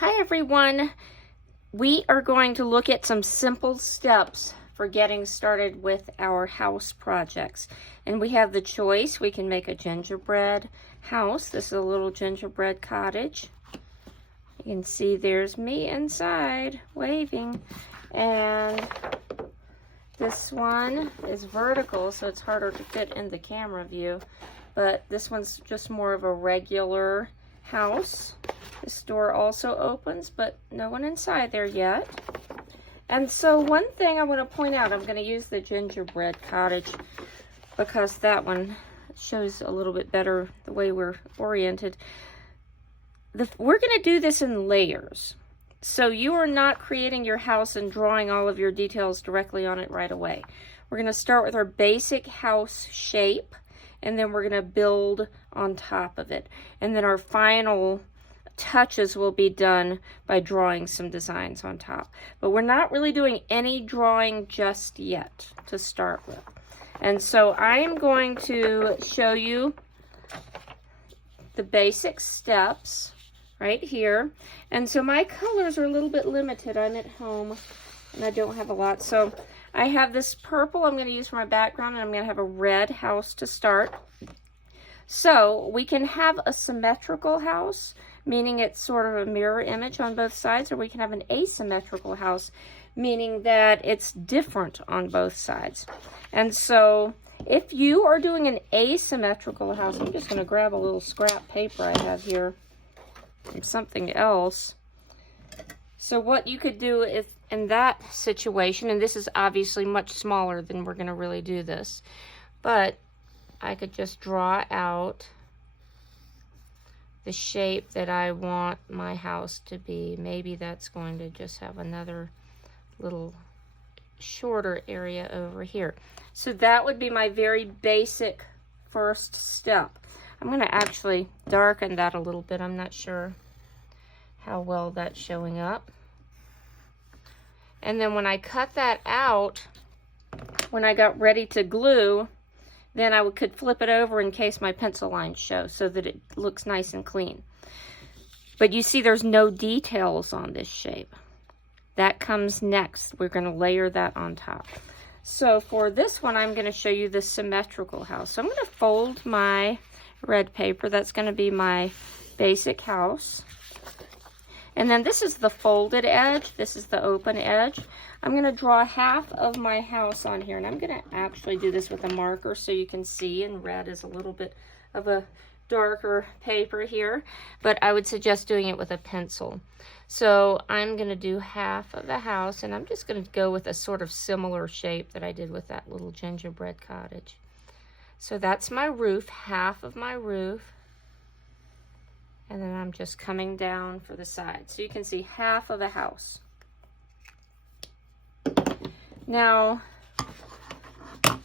Hi everyone. We are going to look at some simple steps for getting started with our house projects. And we have the choice. We can make a gingerbread house. This is a little gingerbread cottage. You can see there's me inside waving. And this one is vertical, so it's harder to fit in the camera view. But this one's just more of a regular house. This door also opens, but no one inside there yet. And so one thing I want to point out, I'm going to use the gingerbread cottage because that one shows a little bit better the way we're oriented. We're going to do this in layers. So you are not creating your house and drawing all of your details directly on it right away. We're going to start with our basic house shape, and then we're going to build on top of it. And then our final touches will be done by drawing some designs on top. But we're not really doing any drawing just yet to start with. And so I am going to show you the basic steps right here. And so my colors are a little bit limited. I'm at home and I don't have a lot. So I have this purple I'm going to use for my background, and I'm going to have a red house to start. So we can have a symmetrical house, meaning it's sort of a mirror image on both sides, or we can have an asymmetrical house, meaning that it's different on both sides. And so if you are doing an asymmetrical house, I'm just going to grab a little scrap paper I have here from something else. So what you could do is, in that situation, and this is obviously much smaller than we're going to really do this, but I could just draw out the shape that I want my house to be. Maybe that's going to just have another little shorter area over here. So that would be my very basic first step. I'm going to actually darken that a little bit. I'm not sure how well that's showing up. And then when I cut that out, when I got ready to glue, then I could flip it over in case my pencil lines show so that it looks nice and clean. But you see there's no details on this shape. That comes next. We're going to layer that on top. So for this one, I'm going to show you the symmetrical house. So I'm going to fold my red paper. That's going to be my basic house. And then this is the folded edge. This is the open edge. I'm going to draw half of my house on here. And I'm going to actually do this with a marker so you can see. And red is a little bit of a darker paper here. But I would suggest doing it with a pencil. So I'm going to do half of the house. And I'm just going to go with a sort of similar shape that I did with that little gingerbread cottage. So that's my roof, half of my roof. And then I'm just coming down for the side. So you can see half of a house. Now,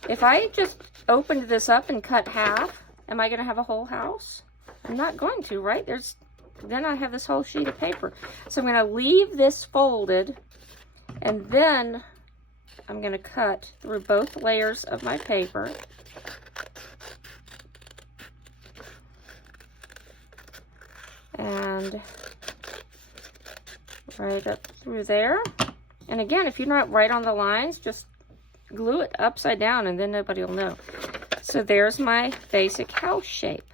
if I just opened this up and cut half, am I going to have a whole house? I'm not going to, right? Then I have this whole sheet of paper. So I'm going to leave this folded, and then I'm going to cut through both layers of my paper. And right up through there. And again, if you're not right on the lines, just glue it upside down and then nobody will know. So there's my basic house shape.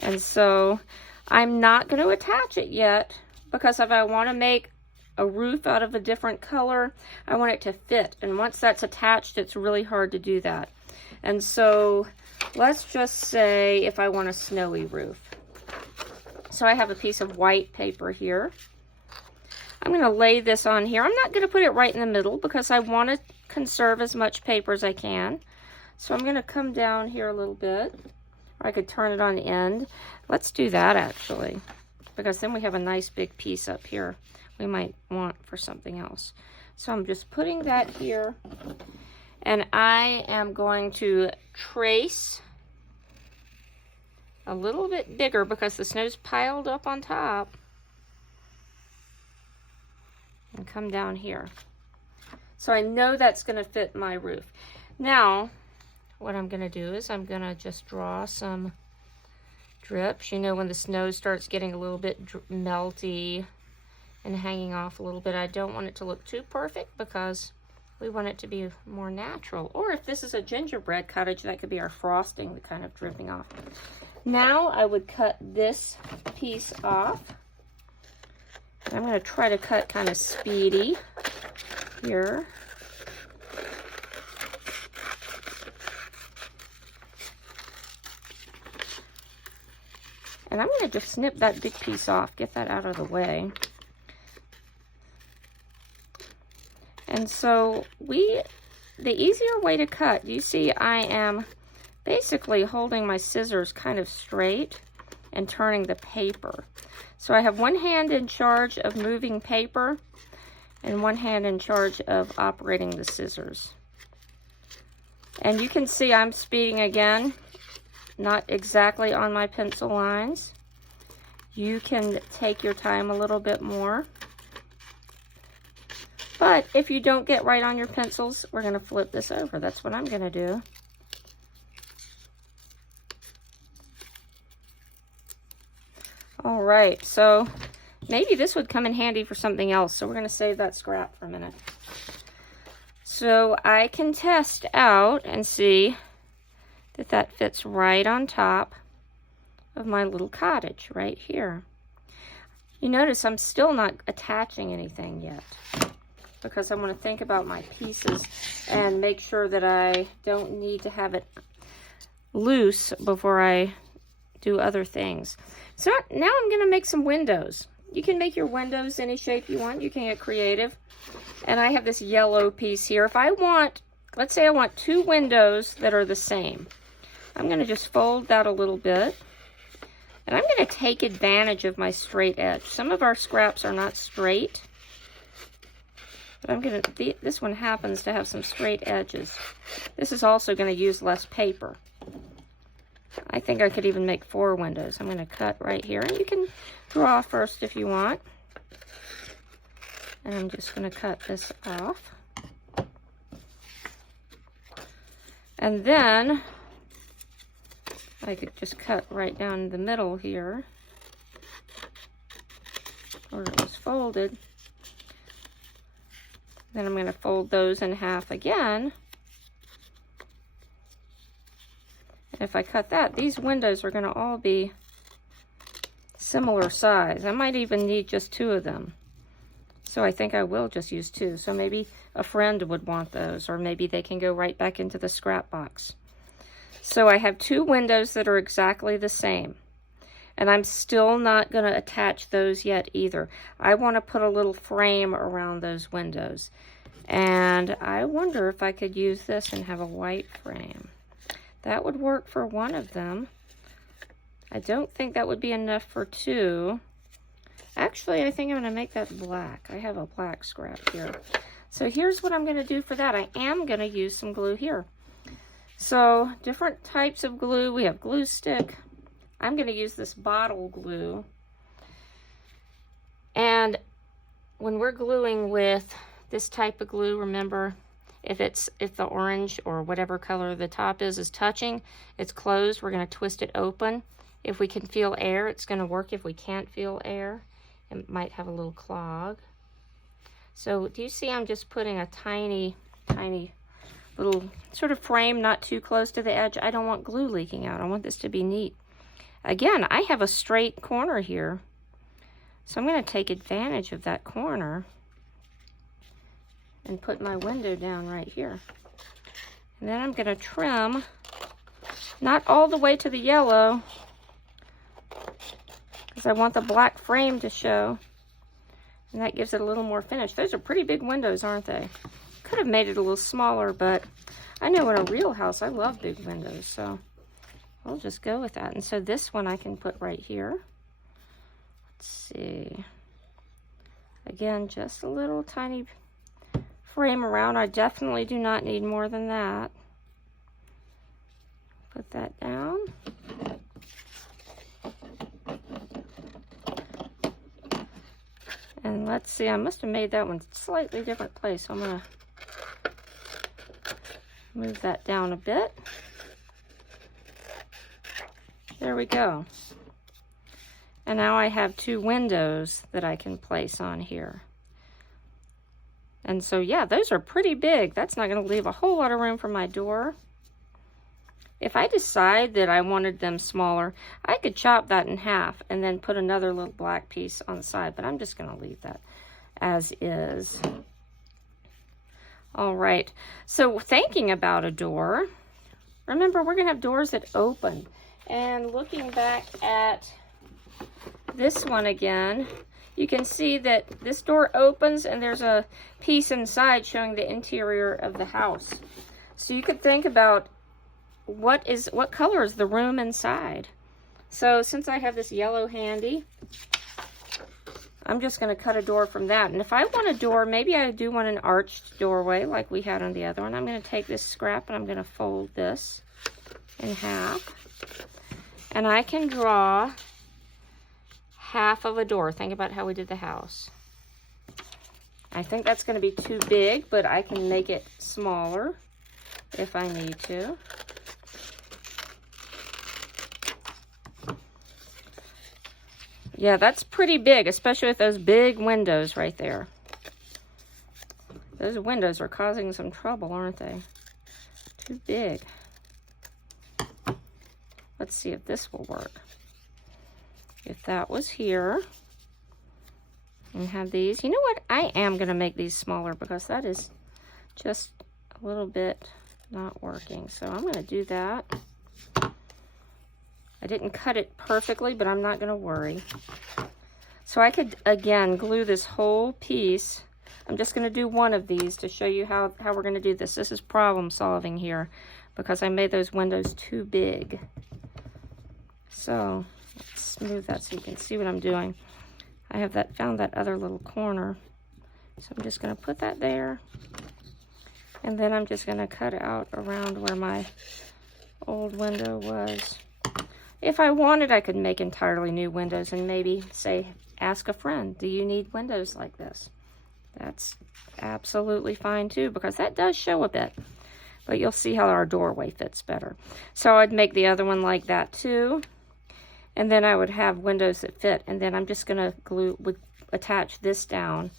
And so I'm not going to attach it yet because if I want to make a roof out of a different color, I want it to fit. And once that's attached, it's really hard to do that. And so let's just say if I want a snowy roof. So I have a piece of white paper here. I'm going to lay this on here. I'm not going to put it right in the middle because I want to conserve as much paper as I can. So I'm going to come down here a little bit. Or I could turn it on the end. Let's do that actually, because then we have a nice big piece up here we might want for something else. So I'm just putting that here. And I am going to trace a little bit bigger because the snow's piled up on top, and come down here. So I know that's going to fit my roof. Now, what I'm going to do is I'm going to just draw some drips. You know, when the snow starts getting a little bit melty, and hanging off a little bit. I don't want it to look too perfect because we want it to be more natural. Or if this is a gingerbread cottage, that could be our frosting, the kind of dripping off. Now I would cut this piece off. I'm going to try to cut kind of speedy here. And I'm going to just snip that big piece off, get that out of the way. And so the easier way to cut, you see I am basically holding my scissors kind of straight and turning the paper. So I have one hand in charge of moving paper and one hand in charge of operating the scissors. And you can see I'm speeding again, not exactly on my pencil lines. You can take your time a little bit more. But if you don't get right on your pencils, we're going to flip this over. That's what I'm going to do. All right, so maybe this would come in handy for something else. So we're going to save that scrap for a minute. So I can test out and see that that fits right on top of my little cottage right here. You notice I'm still not attaching anything yet, because I want to think about my pieces and make sure that I don't need to have it loose before I do other things. So now I'm going to make some windows. You can make your windows any shape you want. You can get creative. And I have this yellow piece here. If I want, let's say I want 2 windows that are the same. I'm going to just fold that a little bit. And I'm going to take advantage of my straight edge. Some of our scraps are not straight. But I'm going to, this one happens to have some straight edges. This is also going to use less paper. I think I could even make 4 windows. I'm going to cut right here. And you can draw first if you want. And I'm just going to cut this off. And then I could just cut right down the middle here, where it was folded. Then I'm going to fold those in half again. And if I cut that, these windows are going to all be similar size. I might even need just 2 of them. So I think I will just use 2. So maybe a friend would want those, or maybe they can go right back into the scrap box. So I have 2 windows that are exactly the same. And I'm still not going to attach those yet either. I want to put a little frame around those windows. And I wonder if I could use this and have a white frame. That would work for one of them. I don't think that would be enough for 2. Actually, I think I'm going to make that black. I have a black scrap here. So here's what I'm going to do for that. I am going to use some glue here. So different types of glue. We have glue stick. I'm going to use this bottle glue. And when we're gluing with this type of glue, remember, if the orange or whatever color the top is touching, it's closed. We're going to twist it open. If we can feel air, it's going to work. If we can't feel air, it might have a little clog. So do you see I'm just putting a tiny, tiny little sort of frame, not too close to the edge. I don't want glue leaking out. I want this to be neat. Again, I have a straight corner here. So I'm going to take advantage of that corner and put my window down right here. And then I'm going to trim, not all the way to the yellow, because I want the black frame to show. And that gives it a little more finish. Those are pretty big windows, aren't they? Could have made it a little smaller, but I know in a real house I love big windows, so I'll just go with that. And so this one I can put right here. Let's see. Again, just a little tiny frame around. I definitely do not need more than that. Put that down. And let's see, I must have made that one slightly different place. So I'm going to move that down a bit. There we go. And now I have 2 windows that I can place on here. And so, yeah, those are pretty big. That's not going to leave a whole lot of room for my door. If I decide that I wanted them smaller, I could chop that in half and then put another little black piece on the side, but I'm just going to leave that as is. All right, so thinking about a door, remember we're going to have doors that open. And looking back at this one again, you can see that this door opens and there's a piece inside showing the interior of the house. So you could think about what color is the room inside. So since I have this yellow handy, I'm just going to cut a door from that. And if I want a door, maybe I do want an arched doorway like we had on the other one. I'm going to take this scrap and I'm going to fold this in half. And I can draw half of a door. Think about how we did the house. I think that's going to be too big, but I can make it smaller if I need to. Yeah, that's pretty big, especially with those big windows right there. Those windows are causing some trouble, aren't they? Too big. Let's see if this will work. If that was here, and have these. You know what? I am going to make these smaller because that is just a little bit not working. So I'm going to do that. I didn't cut it perfectly, but I'm not going to worry. So I could, again, glue this whole piece. I'm just going to do one of these to show you how we're going to do this. This is problem solving here because I made those windows too big. So let's move that so you can see what I'm doing. I have found that other little corner. So I'm just going to put that there. And then I'm just going to cut out around where my old window was. If I wanted, I could make entirely new windows and maybe say, ask a friend, do you need windows like this? That's absolutely fine too, because that does show a bit. But you'll see how our doorway fits better. So I'd make the other one like that too. And then I would have windows that fit. And then I'm just going to attach this down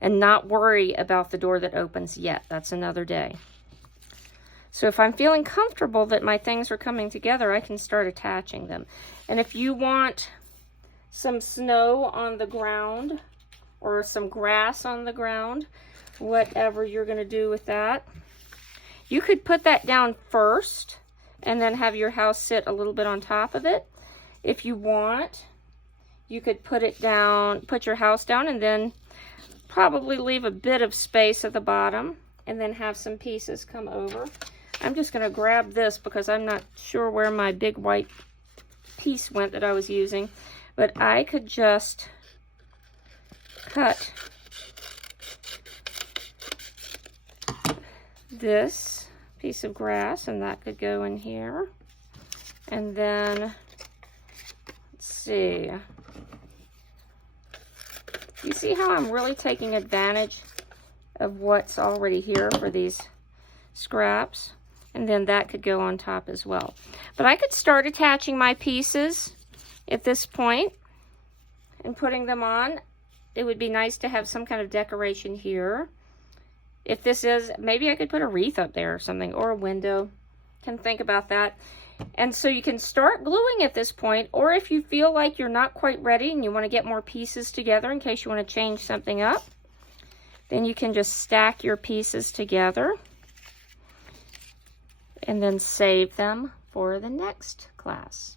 and not worry about the door that opens yet. That's another day. So if I'm feeling comfortable that my things are coming together, I can start attaching them. And if you want some snow on the ground or some grass on the ground, whatever you're going to do with that, you could put that down first and then have your house sit a little bit on top of it. If you want, you could put it down, put your house down, and then probably leave a bit of space at the bottom and then have some pieces come over. I'm just going to grab this because I'm not sure where my big white piece went that I was using. But I could just cut this piece of grass and that could go in here. And then, let's see. You see how I'm really taking advantage of what's already here for these scraps? And then that could go on top as well. But I could start attaching my pieces at this point and putting them on. It would be nice to have some kind of decoration here. If this is, maybe I could put a wreath up there or something, or a window. Can think about that. And so you can start gluing at this point, or if you feel like you're not quite ready and you want to get more pieces together in case you want to change something up, then you can just stack your pieces together and then save them for the next class.